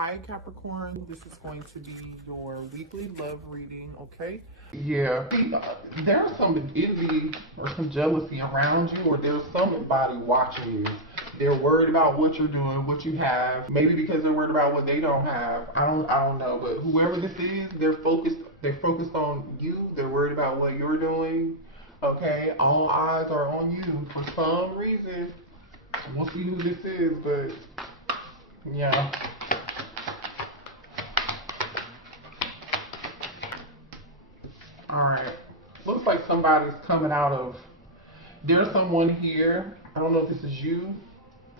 Hi Capricorn, this is going to be your weekly love reading, okay? Yeah, there's some envy or some jealousy around you, or there's somebody watching you. They're worried about what you're doing, what you have. Maybe because they're worried about what they don't have. I don't know, but whoever this is, they're focused on you. They're worried about what you're doing. Okay, all eyes are on you for some reason. We'll see who this is, but yeah. Alright. Looks like somebody's coming out of, there's someone here, I don't know if this is you,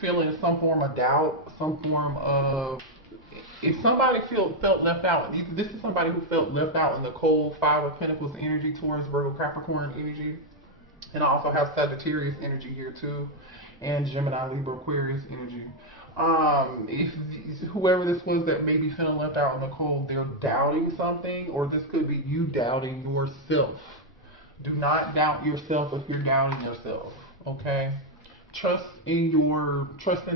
feeling some form of doubt, some form of, if somebody felt left out, this is somebody who felt left out in the cold Five of Pentacles energy towards Virgo Capricorn energy. And I also have Sagittarius energy here too, and Gemini, Libra, Aquarius energy. If whoever this was that may be feeling left out in the cold, they're doubting something, or this could be you doubting yourself. Do not doubt yourself if you're doubting yourself, okay? Trust in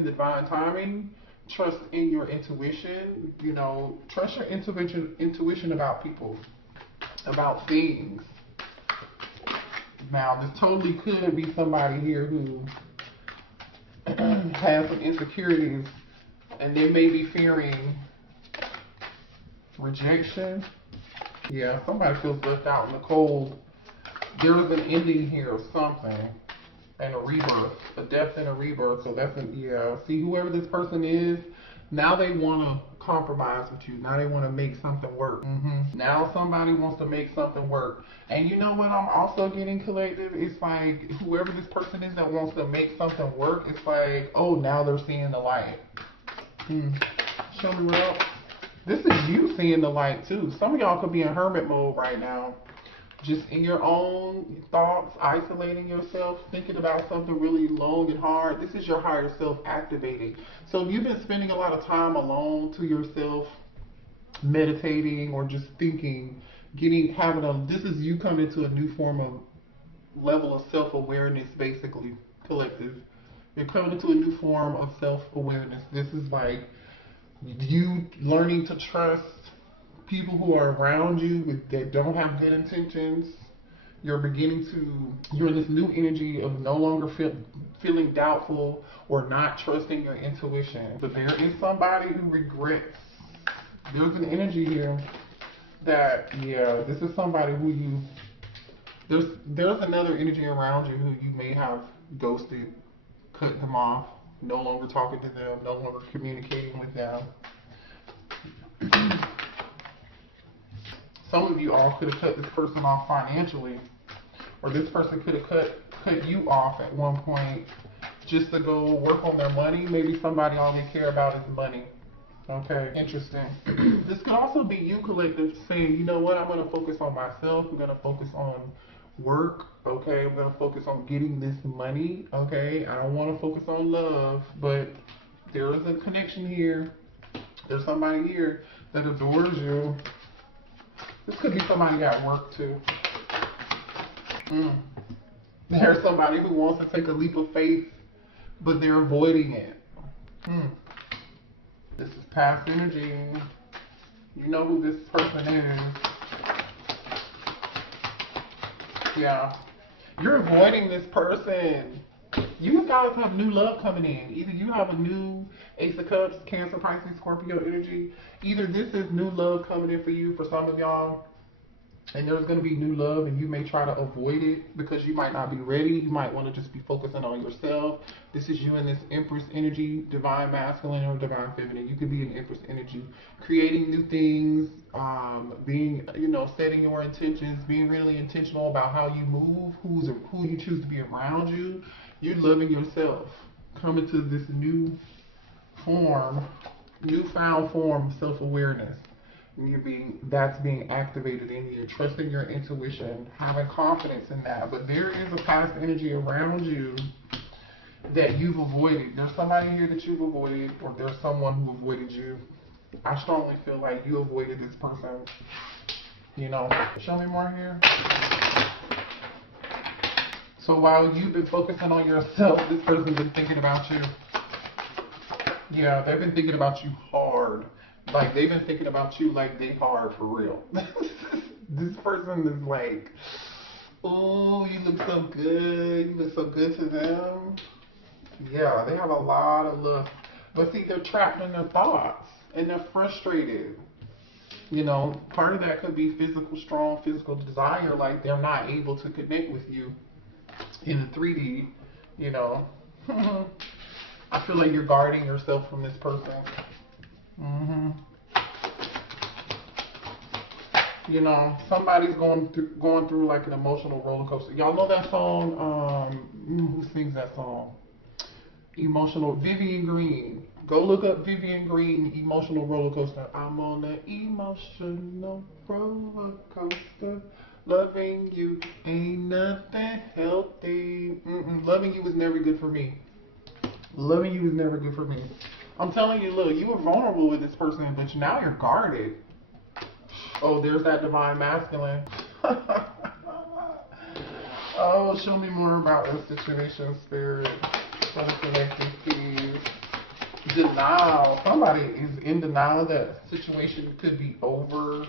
divine timing. Trust in your intuition. You know, trust your intuition about people, about things. Now, this totally could be somebody here who has some insecurities, and they may be fearing rejection. Yeah, somebody feels left out in the cold. There's an ending here of something, and a rebirth, a death and a rebirth. So that's see, whoever this person is, now they want to compromise with you. Now they want to make something work. Now somebody wants to make something work. And you know what I'm also getting, collective? It's like whoever this person is that wants to make something work, it's like, oh, now they're seeing the light. Show me what else. This is you seeing the light too. Some of y'all could be in hermit mode right now. Just in your own thoughts, isolating yourself, thinking about something really long and hard. This is your higher self activating. So if you've been spending a lot of time alone to yourself, meditating or just thinking, this is you coming to a new form of level of self-awareness, basically, collective. You're coming into a new form of self-awareness. This is like you learning to trust people who are around you that don't have good intentions. You're in this new energy of no longer feeling doubtful or not trusting your intuition. But there is somebody who regrets. There's an energy here that, this is somebody who there's another energy around you who you may have ghosted, cut them off, no longer talking to them, no longer communicating with them. Some of you all could have cut this person off financially, or this person could have cut you off at one point just to go work on their money. Maybe somebody all they care about is money. Okay, interesting. This could also be you, collective, saying, you know what, I'm going to focus on myself. I'm going to focus on work. Okay, I'm going to focus on getting this money. Okay, I don't want to focus on love, but there is a connection here. There's somebody here that adores you. This could be somebody at work too. There's somebody who wants to take a leap of faith, but they're avoiding it. This is past energy. You know who this person is. Yeah. You're avoiding this person. You guys have new love coming in. Either you have a new Ace of Cups, Cancer, Pisces, Scorpio energy. Either this is new love coming in for you, for some of y'all, and there's going to be new love, and you may try to avoid it because you might not be ready. You might want to just be focusing on yourself. This is you in this Empress energy, divine masculine or divine feminine. You could be an Empress energy, creating new things, being, setting your intentions, being really intentional about how you move, who you choose to be around you. You're loving yourself, coming to this newfound form of self-awareness. That's being activated in you, trusting your intuition, having confidence in that. But there is a past energy around you that you've avoided. There's somebody here that you've avoided, or there's someone who avoided you. I strongly feel like you avoided this person. Show me more here. So while you've been focusing on yourself, this person's been thinking about you. Yeah, they've been thinking about you hard. Like, they've been thinking about you like they hard for real. This person is like, oh, you look so good. You look so good to them. Yeah, they have a lot of love. But see, they're trapped in their thoughts and they're frustrated. You know, part of that could be strong physical desire. Like, they're not able to connect with you in the 3D, you know. I feel like you're guarding yourself from this person. You know, somebody's going through like an emotional roller coaster. Y'all know that song? Who sings that song? Emotional, Vivian Green. Go look up Vivian Green, Emotional Roller Coaster. I'm on an emotional roller coaster. Loving you ain't nothing healthy. Loving you was never good for me. Loving you was never good for me. I'm telling you, look, you were vulnerable with this person, but now you're guarded. Oh, there's that divine masculine. Oh, show me more about this situation, spirit. Please. Denial. Somebody is in denial that situation could be over.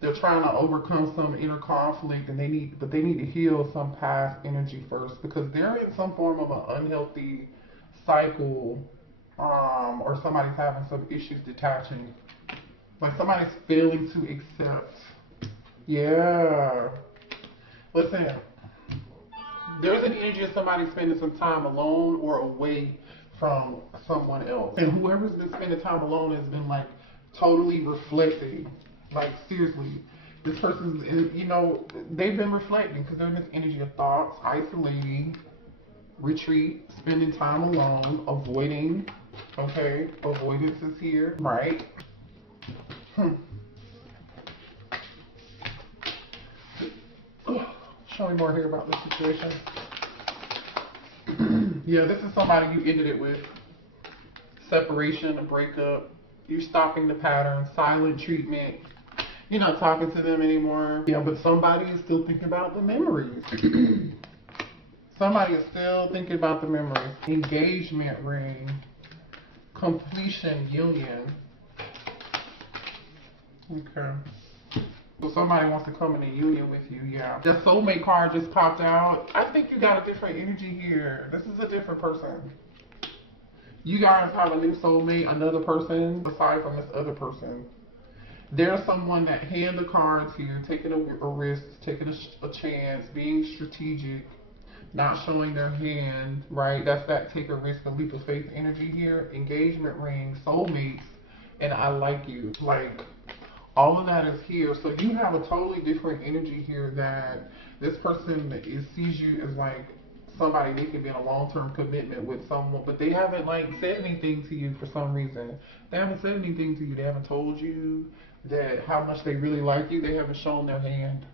They're trying to overcome some inner conflict, and they need to heal some past energy first, because they're in some form of an unhealthy cycle, or somebody's having some issues detaching. Like, somebody's failing to accept. Yeah. Listen, there's an energy of somebody spending some time alone or away from someone else. And whoever's been spending time alone has been, like, totally reflecting. Like, seriously. This person's, you know, they've been reflecting because they're in this energy of thoughts, isolating, retreat, spending time alone, avoiding. Okay, avoidance is here, right? Show me more here about this situation. Yeah, this is somebody you ended it with. Separation, a breakup. You're stopping the pattern, silent treatment. You're not talking to them anymore. Yeah, but somebody is still thinking about the memories. Somebody is still thinking about the memories. Engagement ring. Completion, union. Okay. So somebody wants to come in a union with you, yeah. The soulmate card just popped out. I think you got a different energy here. This is a different person. You guys have a new soulmate, another person, aside from this other person. There's someone that hand the cards here, taking a risk, taking a chance, being strategic, not showing their hand, right? That's that take a risk, a leap of faith energy here. Engagement ring, soulmates, and I like you. Like, all of that is here. So you have a totally different energy here, that this person sees you as like somebody they can be in a long-term commitment with someone, but they haven't like said anything to you for some reason. They haven't said anything to you. They haven't told you that how much they really like you. They haven't shown their hand.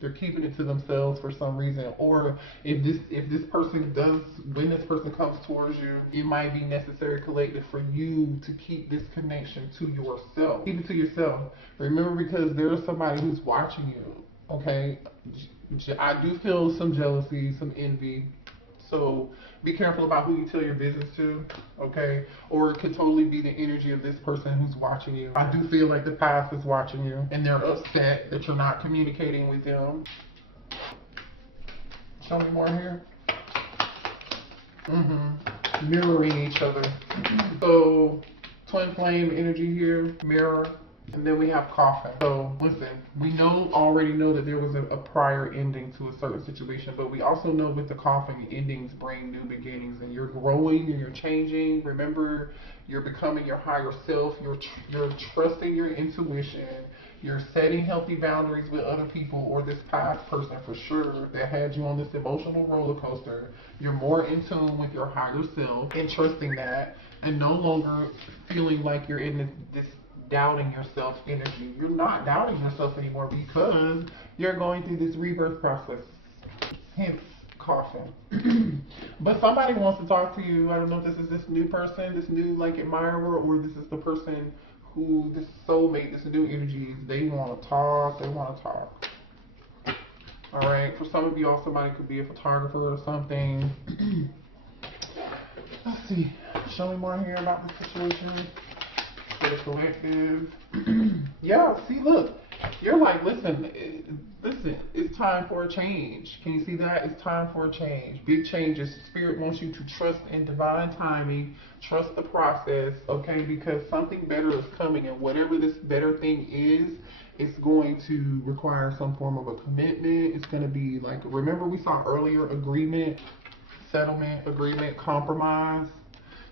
They're keeping it to themselves for some reason. Or if this person does, when this person comes towards you, it might be necessary collective for you to keep this connection to yourself. Keep it to yourself. Remember, because there's somebody who's watching you. Okay, I do feel some jealousy, some envy. So be careful about who you tell your business to, okay? Or it could totally be the energy of this person who's watching you. I do feel like the past is watching you, and they're upset that you're not communicating with them. Show me more here. Mirroring each other. So twin flame energy here, mirror. And then we have coffin. So listen, we already know that there was a prior ending to a certain situation, but we also know with the coffin, endings bring new beginnings, and you're growing and you're changing. Remember, you're becoming your higher self. You're trusting your intuition. You're setting healthy boundaries with other people or this past person for sure that had you on this emotional roller coaster. You're more in tune with your higher self and trusting that, and no longer feeling like you're in this doubting yourself energy. You're not doubting yourself anymore because you're going through this rebirth process. Hence, coffin. But somebody wants to talk to you. I don't know if this is this new person, this new like admirer, or this is the person who, this soulmate, this new energy, they want to talk, All right, for some of y'all, somebody could be a photographer or something. Let's see, show me more here about the situation. The the collective. Yeah, see, look. You're like, listen, it's time for a change. Can you see that? It's time for a change. Big changes. Spirit wants you to trust in divine timing. Trust the process, okay? Because something better is coming, and whatever this better thing is, it's going to require some form of a commitment. It's going to be like, remember we saw earlier, agreement, settlement, agreement, compromise.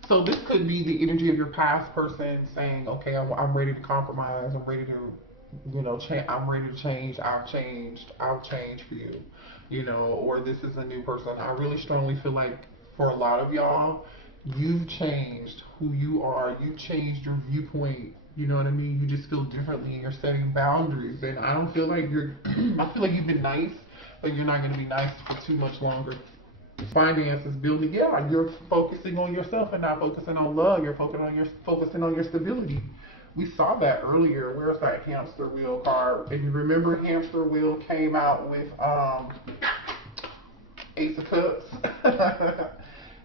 So this could be the energy of your past person saying, okay, I'm ready to compromise. I'm ready to, I'm ready to change. I've changed for you, or this is a new person. I really strongly feel like for a lot of y'all, you've changed who you are. You've changed your viewpoint. You know what I mean? You just feel differently and you're setting boundaries. And I don't feel like I feel like you've been nice, but you're not going to be nice for too much longer. Finances, building, yeah, you're focusing on yourself and not focusing on love. You're focusing on your stability. We saw that earlier. Where's that hamster wheel card? If you remember, hamster wheel came out with Ace of Cups.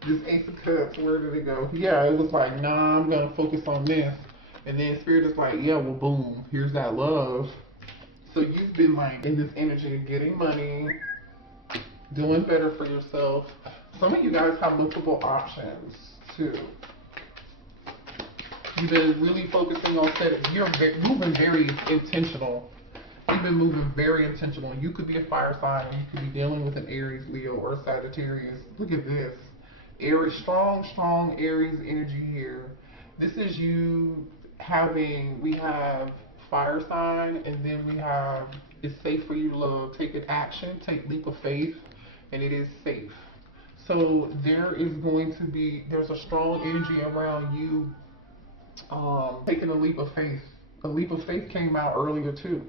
This Ace of Cups, where did it go? Yeah, it was like, nah, I'm gonna focus on this. And then Spirit is like, yeah, well, boom, here's that love. So you've been like in this energy of getting money, doing better for yourself. Some of you guys have multiple options too. You've been really focusing on you're moving very intentional. You've been moving very intentional. You could be a fire sign, and you could be dealing with an Aries, Leo, or Sagittarius. Look at this. Aries, strong Aries energy here. This is you we have fire sign, and then we have, it's safe for you to love. Take an action, take leap of faith, and it is safe. So there's a strong energy around you taking a leap of faith. A leap of faith came out earlier too,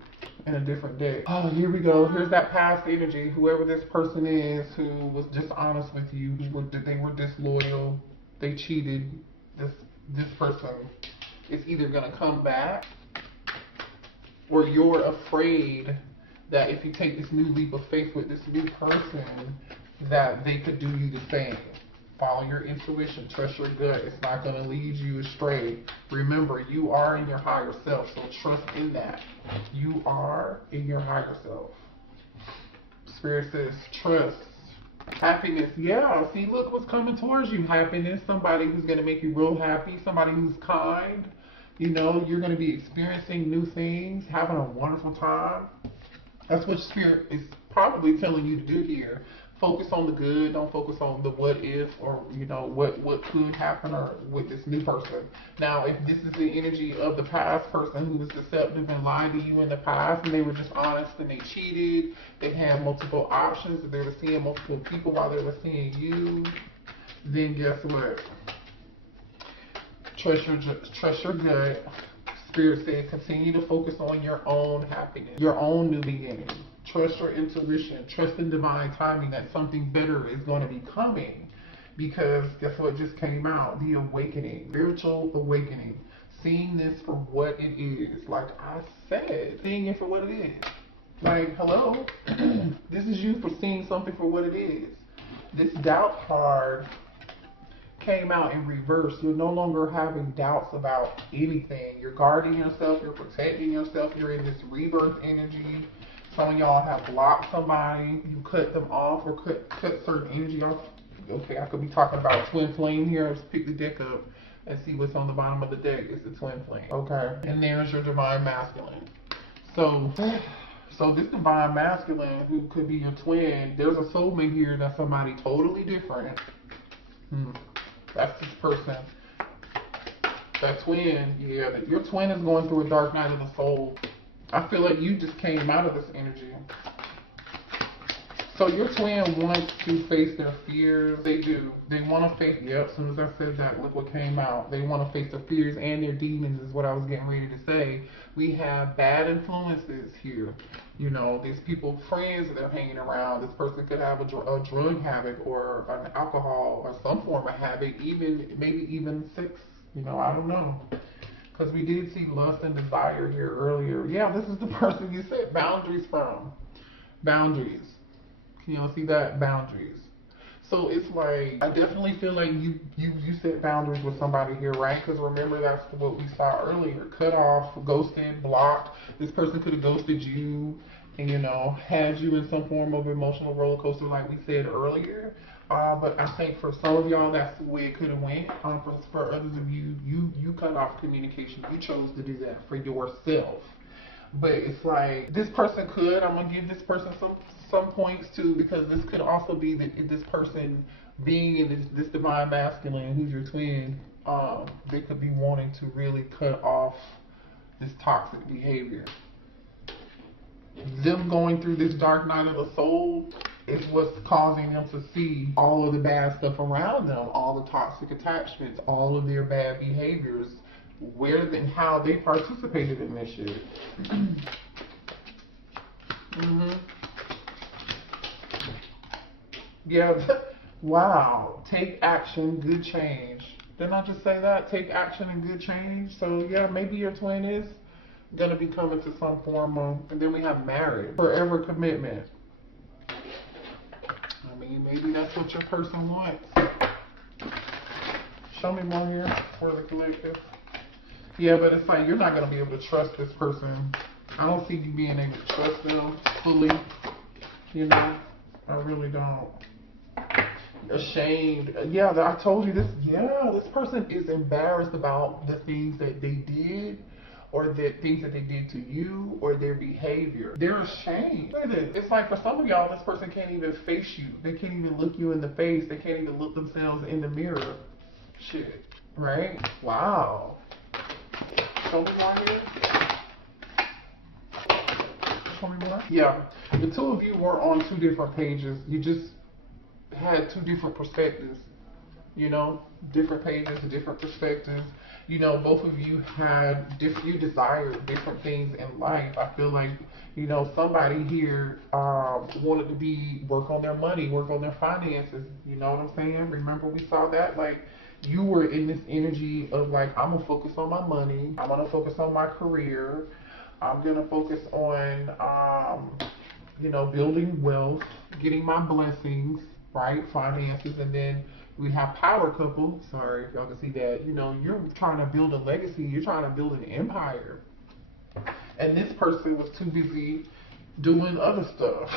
in a different day. Oh, here we go. Here's that past energy. Whoever this person is who was dishonest with you, they were disloyal, they cheated. This person is either gonna come back, or you're afraid that if you take this new leap of faith with this new person, that they could do you the same. Follow your intuition, trust your gut. It's not going to lead you astray. Remember, you are in your higher self, so trust in that. You are in your higher self. Spirit says, trust. Happiness, yeah. See, look what's coming towards you. Happiness, somebody who's going to make you real happy, somebody who's kind. You're going to be experiencing new things, having a wonderful time. That's what Spirit is probably telling you to do here. Focus on the good, don't focus on the what if, or what could happen, or with this new person. Now, if this is the energy of the past person who was deceptive and lied to you in the past, and they were dishonest and they cheated, they had multiple options, they were seeing multiple people while they were seeing you, then guess what? Trust your gut. Spirit said, continue to focus on your own happiness, your own new beginning. Trust your intuition. Trust in divine timing that something better is going to be coming. Because guess what just came out? The awakening. Spiritual awakening. Seeing this for what it is. Like I said, seeing it for what it is. Like, hello? This is you for seeing something for what it is. This doubt card came out in reverse. You're no longer having doubts about anything. You're guarding yourself. You're protecting yourself. You're in this rebirth energy. Some of y'all have blocked somebody. You cut them off, or cut certain energy off. Okay, I could be talking about twin flame here. Let's pick the deck up and see what's on the bottom of the deck. It's the twin flame. Okay, and there's your divine masculine. So this divine masculine, who could be your twin, there's a soulmate here that's somebody totally different. That's this person. That twin, yeah, your twin is going through a dark night of the soul. I feel like you just came out of this energy. So your twin wants to face their fears. They do. They want to face, yep, as soon as I said that, look what came out. They want to face their fears and their demons is what I was getting ready to say. We have bad influences here. These people, friends that they're hanging around. This person could have a drug habit, or an alcohol, or some form of habit, maybe even sex. I don't know. Because we did see lust and desire here earlier. Yeah, this is the person you set boundaries from. Boundaries. Can y'all see that? Boundaries. So it's like, I definitely feel like you set boundaries with somebody here, right? Because remember, that's what we saw earlier. Cut off, ghosted, blocked. This person could have ghosted you and, you know, had you in some form of emotional roller coaster like we said earlier. But I think for some of y'all, that's the way it could have went. For others of you, you cut off communication. You chose to do that for yourself. But it's like, this person could, I'm gonna give this person some points too, because this could also be that this person being in this divine masculine, who's your twin, they could be wanting to really cut off this toxic behavior. Them going through this dark night of the soul is what's causing them to see all of the bad stuff around them, all the toxic attachments, all of their bad behaviors, where and how they participated in this shit. Yeah. Wow. Take action, good change. Didn't I just say that? Take action and good change. So yeah, maybe your twin is gonna be coming to some form of, and then we have marriage, forever commitment. I mean, maybe that's what your person wants. Show me more here for the collective. Yeah, but it's like, you're not going to be able to trust this person. I don't see you being able to trust them fully. You know, I really don't. Ashamed. Yeah, I told you this. Yeah, this person is embarrassed about the things that they did, or the things that they did to you, or their behavior. They're ashamed. Look at this. It's like, for some of y'all, this person can't even face you. They can't even look you in the face. They can't even look themselves in the mirror. Shit. Right? Wow. Show me more here. Show me more. Yeah. The two of you were on two different pages. You just had two different perspectives. You know, different pages, different perspectives. You know, both of you had you desired different things in life. I feel like, you know, somebody here wanted to work on their money, work on their finances. You know what I'm saying? Remember we saw that? Like, you were in this energy of like, I'm gonna focus on my money. I'm gonna focus on my career. I'm gonna focus on, you know, building wealth, getting my blessings, right? Finances. And then we have power couple. Sorry if y'all can see that. You know, you're trying to build a legacy. You're trying to build an empire. And this person was too busy doing other stuff.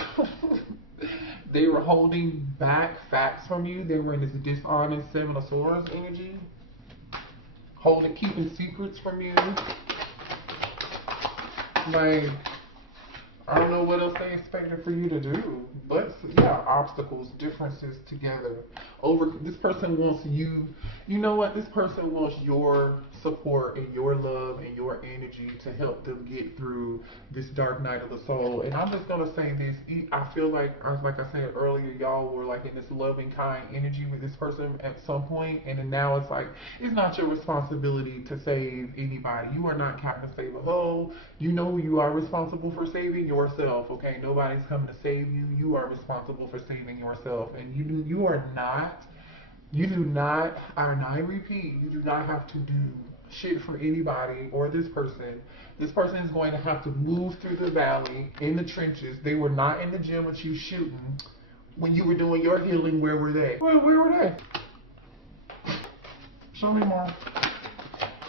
They were holding back facts from you. They were in this dishonest Seven of Swords energy. Keeping secrets from you. Like, I don't know what else they expected for you to do. But yeah, obstacles, differences together. This person wants you know what? This person wants your support and your love and your energy to help them get through this dark night of the soul. And I'm just gonna say this, I feel like I said earlier, y'all were like in this loving, kind energy with this person at some point, and then now it's like, it's not your responsibility to save anybody. You are not Captain Save a Ho. You know you are responsible for saving yourself, okay? Nobody's coming to save you. You are responsible for saving yourself. And I repeat, you do not have to do shit for anybody or this person. This person is going to have to move through the valley, in the trenches. They were not in the gym with you shooting. When you were doing your healing, where were they? Where were they? Show me more.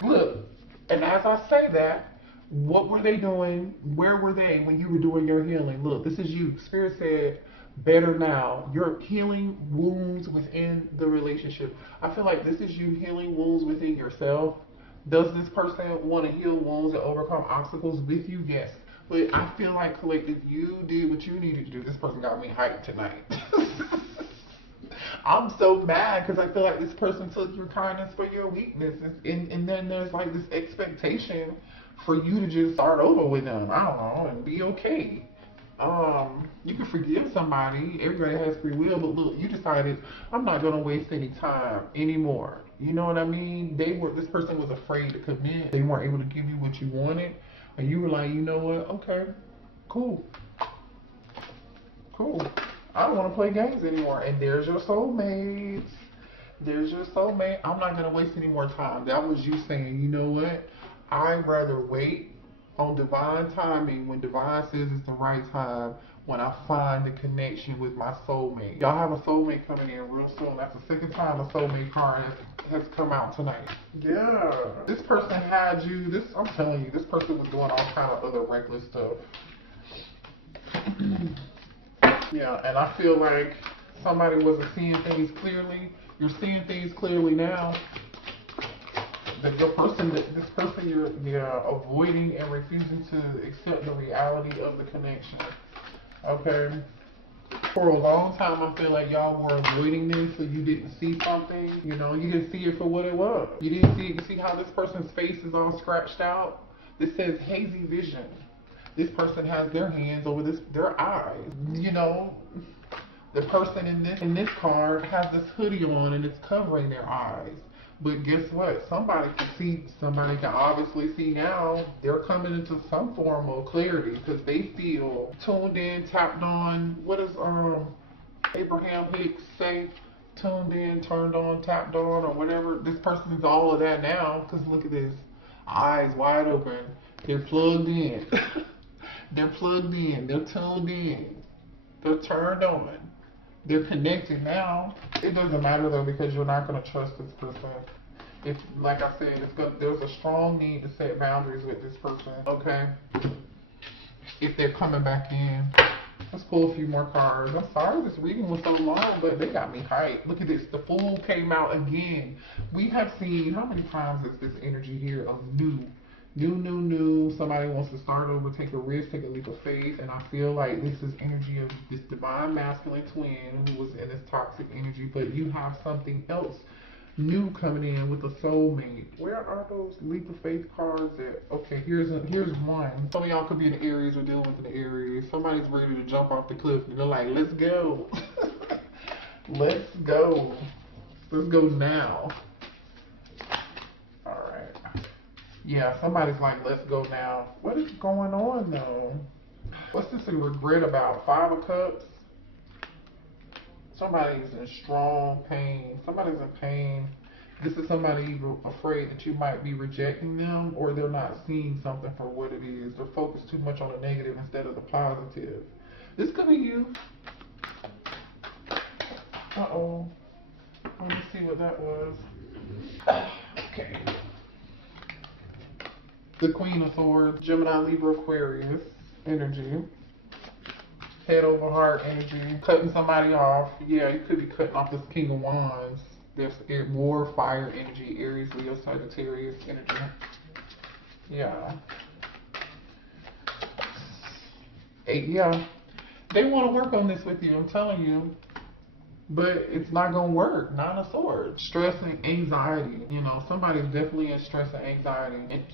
Look, and as I say that, what were they doing? Where were they when you were doing your healing? Look, this is you. Spirit said, better now. You're healing wounds within the relationship. I feel like this is you healing wounds within yourself. Does this person want to heal wounds and overcome obstacles with you? Yes. But I feel like, collective, you did what you needed to do. This person got me hyped tonight. I'm so mad because I feel like this person took your kindness for your weakness. And then there's like this expectation for you to just start over with them. I don't know, and be okay. You can forgive somebody. Everybody has free will, but look, you decided, I'm not gonna waste any time anymore. You know what I mean? This person was afraid to commit. They weren't able to give you what you wanted, and you were like, you know what? Okay, cool. I don't want to play games anymore. And there's your soulmates. There's your soulmate. I'm not gonna waste any more time. That was you saying, you know what? I'd rather wait on divine timing, when divine says it's the right time, when I find the connection with my soulmate. Y'all have a soulmate coming in real soon. That's the second time a soulmate card has come out tonight. Yeah. This person had you, I'm telling you, this person was doing all kind of other reckless stuff. Yeah, and I feel like somebody wasn't seeing things clearly. You're seeing things clearly now. That this person you're avoiding and refusing to accept the reality of the connection. Okay? For a long time, I feel like y'all were avoiding this, so you didn't see something. You know, you didn't see it for what it was. You didn't see it. You see how this person's face is all scratched out? This says hazy vision. This person has their hands over their eyes. You know, the person in this card has this hoodie on and it's covering their eyes. But guess what? Somebody can obviously see now. They're coming into some form of clarity because they feel tuned in, tapped on. What does Abraham Hicks say? Tuned in, turned on, tapped on, or whatever. This person's all of that now because look at this. Eyes wide open. They're plugged in. They're plugged in. They're tuned in. They're turned on. They're connected now. It doesn't matter though because you're not going to trust this person. If, like I said, there's a strong need to set boundaries with this person. Okay. If they're coming back in. Let's pull a few more cards. I'm sorry this reading was so long, but they got me hyped. Look at this. The Fool came out again. We have seen, how many times is this energy here of new? Somebody wants to start over, take a risk, take a leap of faith, and I feel like this is energy of this divine masculine twin who was in this toxic energy, but you have something else new coming in with a soulmate. Where are those leap of faith cards at? Okay, here's one. Some of y'all could be in the Aries or dealing with the Aries. Somebody's ready to jump off the cliff and they're like, let's go. Let's go. Let's go now. Yeah, somebody's like, let's go now. What is going on though? What's this a regret about? 5 of Cups? Somebody's in strong pain. Somebody's in pain. This is somebody afraid that you might be rejecting them or they're not seeing something for what it is. They're focused too much on the negative instead of the positive. This could be you. Uh-oh. Let me see what that was. Okay. The Queen of Swords, Gemini, Libra, Aquarius energy. Head over heart energy. Cutting somebody off. Yeah, you could be cutting off this King of Wands. There's more fire energy, Aries, Leo, Sagittarius energy. Yeah. Yeah. They want to work on this with you, I'm telling you. But it's not going to work. Nine of Swords. Stress and anxiety. You know, somebody's definitely in stress and anxiety.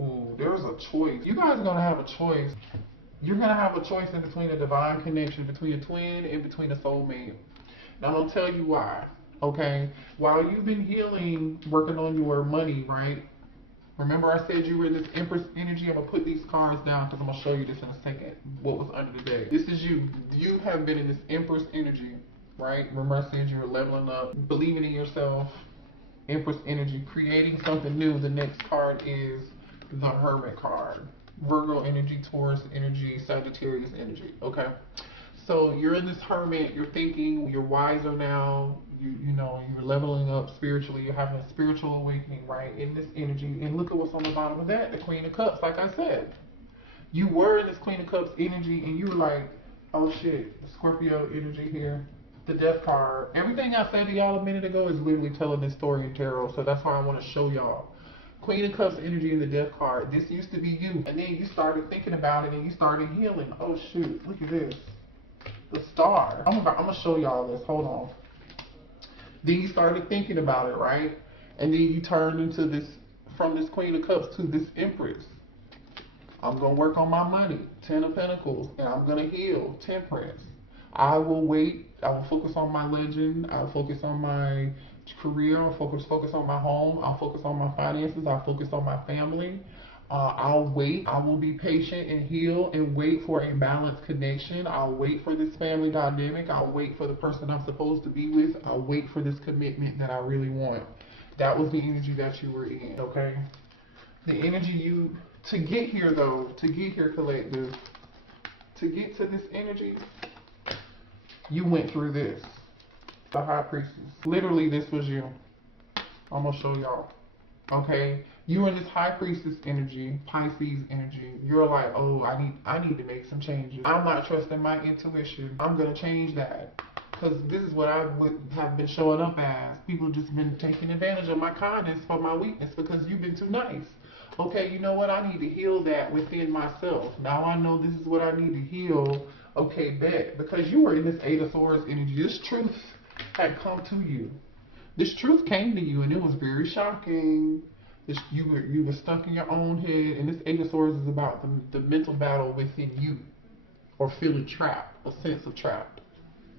Ooh, there's a choice. You guys are going to have a choice. You're going to have a choice in between a divine connection, between a twin, and between a soulmate. Now, I'm going to tell you why. Okay? While you've been healing, working on your money, right? Remember I said you were in this Empress energy? I'm going to put these cards down because I'm going to show you this in a second. What was under the deck. This is you. You have been in this Empress energy, right? Remember I said you were leveling up, believing in yourself. Empress energy, creating something new. The next card is the Hermit card. Virgo energy, Taurus energy, Sagittarius energy. Okay, so you're in this Hermit. You're thinking. You're wiser now. You know you're leveling up spiritually. You're having a spiritual awakening, right? In this energy. And look at what's on the bottom of that. The Queen of Cups. Like I said, you were in this Queen of Cups energy, and you were like, oh shit, the Scorpio energy here. The Death card. Everything I said to y'all a minute ago is literally telling this story in tarot. So that's why I want to show y'all. Queen of Cups energy in the Death card. This used to be you. And then you started thinking about it and you started healing. Oh shoot, look at this. The Star. I'm going to show y'all this. Hold on. Then you started thinking about it, right? And then you turned into this, from this Queen of Cups to this Empress. I'm going to work on my money. 10 of Pentacles. And I'm going to heal. Temperance. I will wait. I will focus on my legend. I'll focus on my career. I'll focus on my home. I'll focus on my finances. I'll focus on my family. I'll wait. I will be patient and heal and wait for a balanced connection. I'll wait for this family dynamic. I'll wait for the person I'm supposed to be with. I'll wait for this commitment that I really want. That was the energy that you were in, okay? The energy to get here though, to get here, collective, to get to this energy, you went through this. The High Priestess. Literally, this was you. I'm gonna show y'all. Okay, you in this High Priestess energy, Pisces energy. You're like, oh, I need to make some changes. I'm not trusting my intuition. I'm gonna change that, because this is what I would have been showing up as. People just been taking advantage of my kindness for my weakness because you've been too nice. Okay, you know what? I need to heal that within myself. Now I know this is what I need to heal. Okay, bet, because you were in this Eight of Swords energy. This truth had come to you. This truth came to you, and it was very shocking. You were stuck in your own head, and this Eight of Swords is about the mental battle within you, or feeling trapped, a sense of trapped,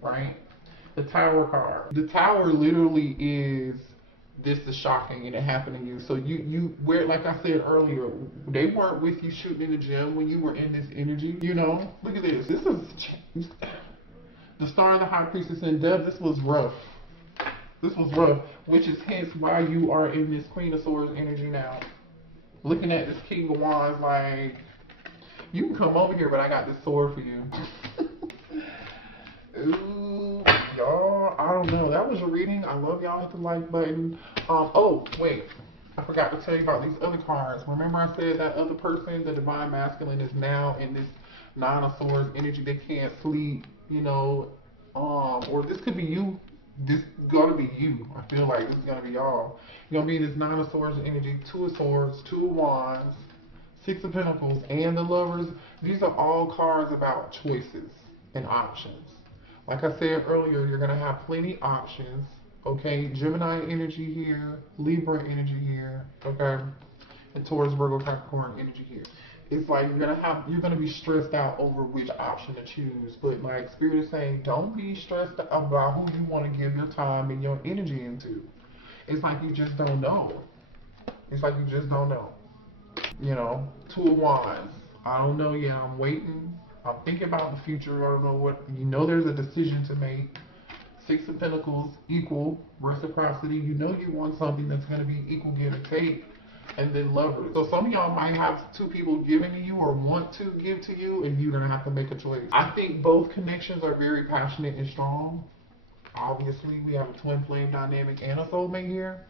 right? The Tower card. The Tower literally is, this is shocking, and it happened to you. So where, like I said earlier, they weren't with you shooting in the gym when you were in this energy. You know, look at this. This is the Star of the High Priestess in depth. This was rough. This was rough, which is hence why you are in this Queen of Swords energy now. Looking at this King of Wands, like, you can come over here, but I got this sword for you. Ooh, y'all, I don't know. That was a reading. I love y'all. Hit the like button. Oh, wait. I forgot to tell you about these other cards. Remember I said that other person, the Divine Masculine, is now in this Nine of Swords energy. They can't sleep, you know, or this could be you. This is gonna be you. I feel like this is gonna be y'all. You're gonna be this Nine of Swords energy, Two of Swords, Two of Wands, Six of Pentacles, and the Lovers. These are all cards about choices and options. Like I said earlier, you're gonna have plenty options. Okay, Gemini energy here, Libra energy here, okay, and Taurus, Virgo, Capricorn energy here. It's like you're gonna be stressed out over which option to choose. But like Spirit is saying, don't be stressed about who you want to give your time and your energy into. It's like you just don't know. It's like you just don't know. You know, Two of Wands. I don't know yet. I'm waiting. I'm thinking about the future. I don't know what. You know, there's a decision to make. Six of Pentacles, equal reciprocity. You know you want something that's going to be equal give and take. And then Lovers. So some of y'all might have two people giving to you or want to give to you, and you're going to have to make a choice. I think both connections are very passionate and strong. Obviously, we have a twin flame dynamic and a soulmate here.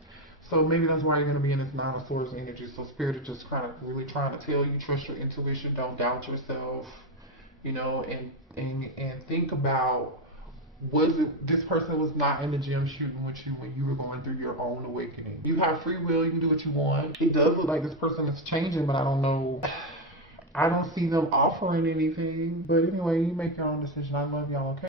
So maybe that's why you're going to be in this Nine of Swords energy. So Spirit is just kind of really trying to tell you, trust your intuition, don't doubt yourself, you know, and think about, was it this person was not in the gym shooting with you when you were going through your own awakening? You have free will, you can do what you want. It does look like this person is changing, but I don't know. I don't see them offering anything. But anyway, you make your own decision. I love y'all, okay?